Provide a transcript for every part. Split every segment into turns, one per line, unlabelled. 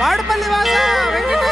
వాడపల్లి వాస వెంకటేశ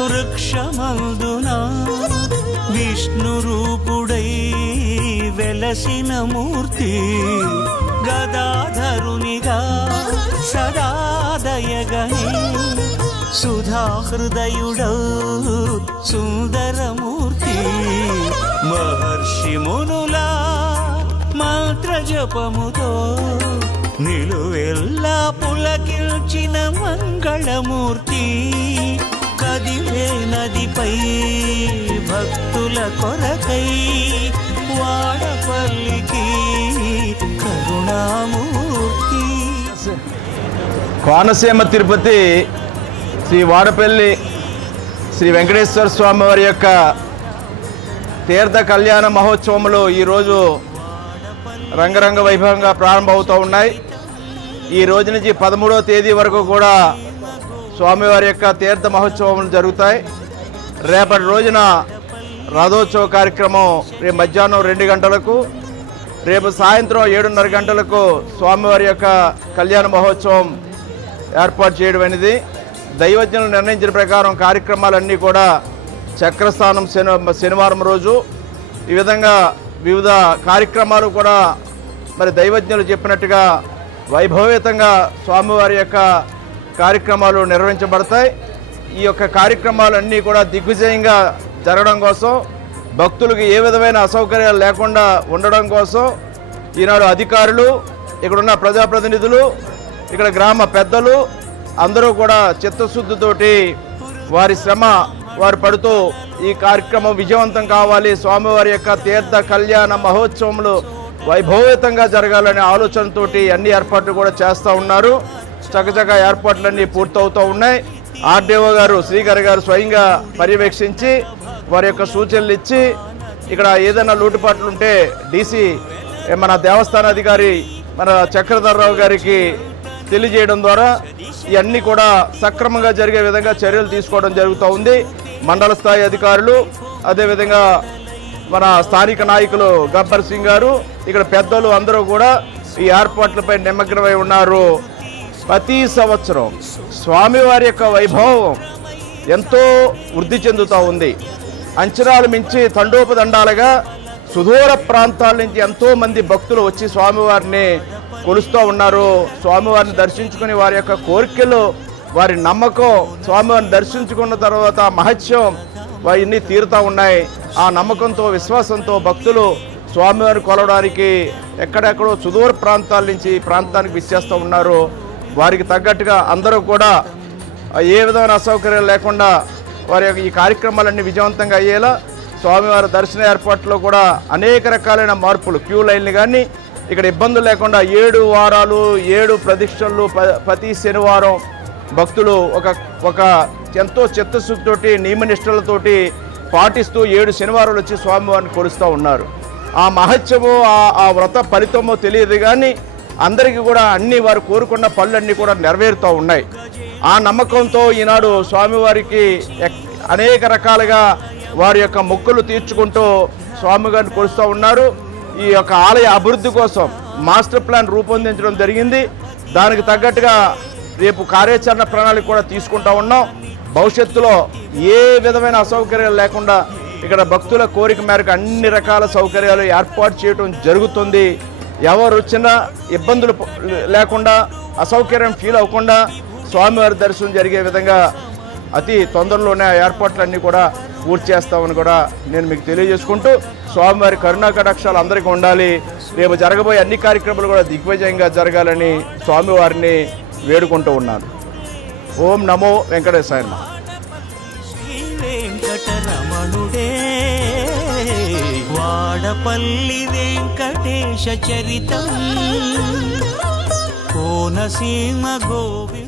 వృక్షమందున విష్ణు రూపుడై వెలసిన మూర్తి గదాధరునిగా సదాదయగని సుధాహృదయుడౌ సుందరమూర్తి. మహర్షి మునులా మంత్ర జపముతో నిలువెల్లా పులకిల్చిన మంగళమూర్తి. కదిలే నదిపై భక్తుల కొరకై వాడపల్లికి కరుణామూర్తి.
కోనసీమ తిరుపతి శ్రీ వాడపల్లి శ్రీ వెంకటేశ్వర స్వామి వారి యొక్క తీర్థ కళ్యాణ మహోత్సవంలో ఈరోజు రంగరంగ వైభవంగా ప్రారంభమవుతూ ఉన్నాయి. ఈ రోజు నుంచి పదమూడవ తేదీ వరకు కూడా స్వామివారి యొక్క తీర్థ మహోత్సవములు జరుగుతాయి. రేపటి రోజున రథోత్సవ కార్యక్రమం రేపు మధ్యాహ్నం రెండు గంటలకు రేపు సాయంత్రం ఏడున్నర గంటలకు స్వామివారి యొక్క కళ్యాణ మహోత్సవం ఏర్పాటు చేయడం అనేది. దైవజ్ఞులు నిర్ణయించిన ప్రకారం కార్యక్రమాలన్నీ కూడా చక్రస్థానం శని శనివారం రోజు. ఈ విధంగా వివిధ కార్యక్రమాలు కూడా మరి దైవజ్ఞులు చెప్పినట్టుగా వైభవేతంగా స్వామివారి యొక్క కార్యక్రమాలు నిర్వహించబడతాయి. ఈ యొక్క కార్యక్రమాలన్నీ కూడా దిగ్విజయంగా జరగడం కోసం భక్తులకు ఏ విధమైన అసౌకర్యాలు లేకుండా ఉండడం కోసం ఈనాడు అధికారులు ఇక్కడున్న ప్రజాప్రతినిధులు ఇక్కడ గ్రామ పెద్దలు అందరూ కూడా చిత్తశుద్ధితోటి వారి శ్రమ వారు పడుతూ ఈ కార్యక్రమం విజయవంతం కావాలి. స్వామివారి యొక్క తీర్థ కళ్యాణ మహోత్సవములు వైభవయుతంగా జరగాలనే ఆలోచనతోటి అన్ని ఏర్పాట్లు కూడా చేస్తూ ఉన్నారు. చకచక ఏర్పాట్లన్నీ పూర్తవుతూ ఉన్నాయి. ఆర్డీఓ గారు శ్రీగారి గారు స్వయంగా పర్యవేక్షించి వారి యొక్క సూచనలు ఇచ్చి ఇక్కడ ఏదైనా లోటుపాట్లు ఉంటే డీసీ మన దేవస్థాన అధికారి మన చక్రధర్రావు గారికి తెలియజేయడం ద్వారా ఇవన్నీ కూడా సక్రమంగా జరిగే విధంగా చర్యలు తీసుకోవడం జరుగుతూ ఉంది. మండల స్థాయి అధికారులు అదేవిధంగా మన స్థానిక నాయకులు గబ్బర్ సింగ్ గారు ఇక్కడ పెద్దలు అందరూ కూడా ఈ ఏర్పాట్లపై నిమగ్నమై ఉన్నారు. ప్రతి సంవత్సరం స్వామివారి యొక్క వైభవం ఎంతో వృద్ధి చెందుతూ ఉంది. అంచనాలు మించి తండోపదండాలుగా సుదూర ప్రాంతాల నుంచి ఎంతో మంది భక్తులు వచ్చి స్వామివారిని కొలుస్తూ ఉన్నారు. స్వామివారిని దర్శించుకుని వారి యొక్క కోరికలు వారి నమ్మకం స్వామివారిని దర్శించుకున్న తర్వాత మహత్యం అవన్నీ తీరుతూ ఉన్నాయి. ఆ నమ్మకంతో విశ్వాసంతో భక్తులు స్వామివారిని కొలవడానికి ఎక్కడెక్కడో సుదూర ప్రాంతాల నుంచి ప్రాంతానికి విచ్చేస్తూ ఉన్నారు. వారికి తగ్గట్టుగా అందరూ కూడా ఏ విధమైన అసౌకర్యాలు లేకుండా వారి యొక్క ఈ కార్యక్రమాలన్నీ విజయవంతంగా అయ్యేలా స్వామివారి దర్శన ఏర్పాట్లో కూడా అనేక రకాలైన మార్పులు క్యూ లైన్లు కానీ ఇక్కడ ఇబ్బందులు లేకుండా ఏడు వారాలు ఏడు ప్రదక్షిణలు ప- ప్రతి శనివారం భక్తులు ఒక ఒక ఎంతో చిత్తశుద్ధితోటి నియమనిష్టలతోటి పాటిస్తూ ఏడు శనివారాలు వచ్చి స్వామివారిని కొలుస్తూ ఉన్నారు. ఆ మహత్యమో ఆ- ఆ వ్రత ఫలితమో తెలియదు కానీ అందరికీ కూడా అన్ని వారు కోరుకున్న పనులన్నీ కూడా నెరవేరుతూ ఉన్నాయి. ఆ నమ్మకంతో ఈనాడు స్వామివారికి ఎక్- అనేక రకాలుగా వారి యొక్క మొక్కులు తీర్చుకుంటూ స్వామివారిని కొలుస్తూ ఉన్నారు. ఈ యొక్క ఆలయ అభివృద్ధి కోసం మాస్టర్ ప్లాన్ రూపొందించడం జరిగింది. దానికి తగ్గట్టుగా రేపు కార్యాచరణ ప్రణాళిక కూడా తీసుకుంటా ఉన్నాం. భవిష్యత్తులో ఏ విధమైన అసౌకర్యాలు లేకుండా ఇక్కడ భక్తుల కోరిక మేరకు అన్ని రకాల సౌకర్యాలు ఏర్పాటు చేయడం జరుగుతుంది. ఎవరు వచ్చినా ఇబ్బందులు లేకుండా అసౌకర్యం ఫీల్ అవ్వకుండా స్వామివారి దర్శనం జరిగే విధంగా అతి తొందరలోనే ఆ ఏర్పాట్లన్నీ కూడా పూర్తి చేస్తామని కూడా నేను మీకు తెలియజేసుకుంటూ స్వామివారి కరుణా కటాక్షాలు అందరికీ ఉండాలి. రేపు జరగబోయే అన్ని కార్యక్రమాలు కూడా దిగ్విజయంగా జరగాలని స్వామివారిని వేడుకుంటూ ఉన్నాను. ఓం నమో వెంకటేశాయ నమః.
వెంకటేశ చరితం కోనసీమ గోవి